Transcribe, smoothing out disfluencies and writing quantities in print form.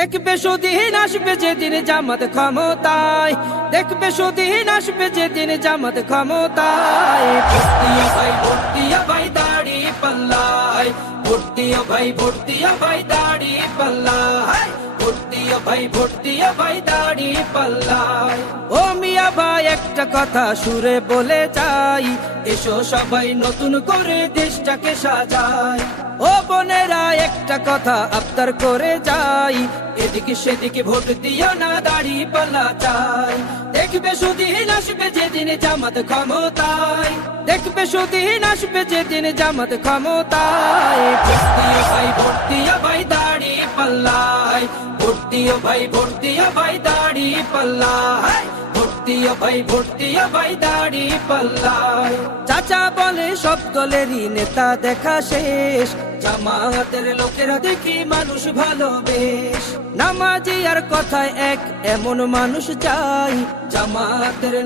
দেখবে সুদিন আসবে যেদিন জামাত ক্ষমতায়, দেখবে সুদিন আসবে যেদিন জামাত ক্ষমতায়। ভর্তিয়া ভাই ভর্তিয়া ভাই দাড়ি পাল্লায়, ভর্তিয়া ভাই ভর্তিয়া ভাই দাড়ি পাল্লায়, ভর্তিয়া ভাই ভর্তিয়া ভাই দাড়ি পাল্লায়। ও মিয়া ভাই একটা কথা সুরে বলে যাই, এসো সবাই নতুন করে দেশটাকে সাজাই। ও বোনেরা একটা কথা আবদার করে যাই, এদিকে সেদিকে ভোট দিও না, দাড়ি পাল্লা চাই। দেখবে সুদিন আসবে যেদিন জামাত ক্ষমতায়, দেখবে সুদিন আসবে যেদিন জামাত ক্ষমতায়। ভর্তিয়া ভাই ভর্তিয়া ভাই দাড়ি পাল্লায়, ভর্তিয়া ভাই ভর্তিয়া ভাই দাড়ি পাল্লায়, ভর্তিয়া ভাই ভর্তিয়া ভাই দাড়ি পাল্লায়। চাচা বলে সব দলেরই নেতা দেখা শেষ, জামাতের লোকেরা দেখি মানুষ ভালো বেশ। নামাজি আর কথায় এক এমন মানুষ চাই, জামাতের